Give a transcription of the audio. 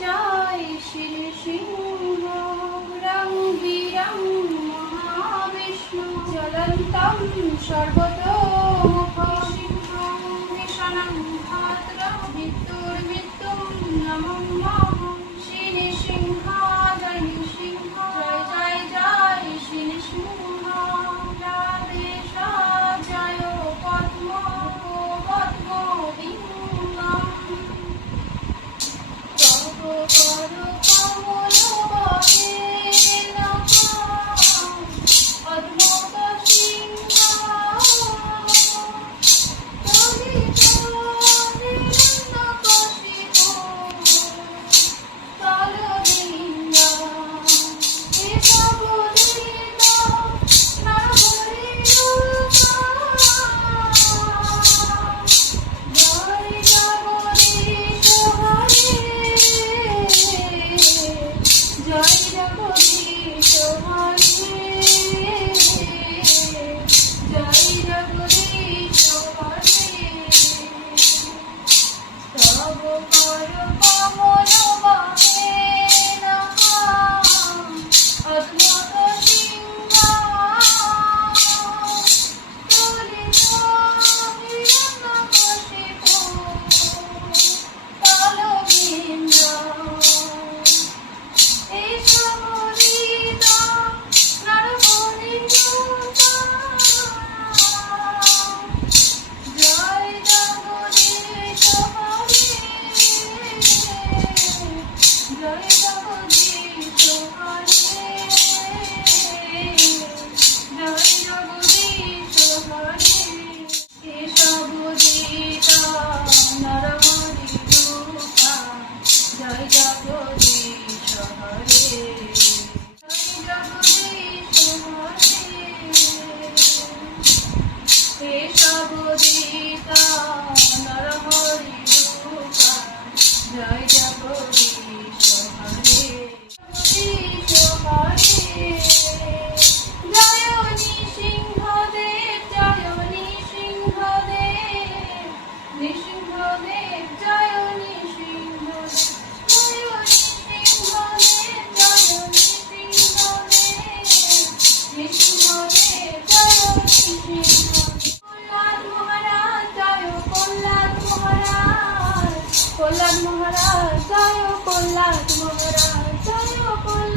জয় শ্রী সিংহ রং বীরং মহাবিষ্ণু জ্বলন্তম সর্বতোমুখং সিংহং ভীষণং ভদ্রং মৃত্যুর্মৃত্যুং নমাম্যহং শ্রী নৃসিংহ জয় নৃসিংহ জয় জয় জয় শ্রী নৃসিংহ রাধেশ জয় পদ্ম পদ্ম বিঙ্গম তব কর কমল বহে অদ্ভুত সিংহ চলিত নিরন্তকশিপ তলবৃন্দ এসবুদিত নরহরিরূপ জয় জগদীশ হরে জয় জগদীশ হরে জয় জগদীশ হরে তব কর কমল বহে অদ্ভুত সিংহ চলিত হিরণ্যকশিপ তলবৃন্দ এসবুদিত নরহরিরূপ জয় জগদীশ হরে জয় জগদীশ হরে জয় জগদীশ হরে এসবুদিত নরহরিরূপ জয় জগদীশ হরে এসবুদিত নরহরিরূপ জয় জগদীশ হরে জগদীশ হরে জয় নৃসিংহদেব জয় নৃসিংহদেব নৃসিংহদেব জয় নৃসিংহদেব জয় নৃসিংহদেব জয় নৃসিংহদেব নৃসিংহদেব জয় নৃসিংহদেব প্রহ্লাদ মহারাজ জয় প্রহ্লাদ মহারাজ প্রহ্লাদ মহারাজ জয় প্রহ্লাদ মহারাজ জয় প্রহ্লাদ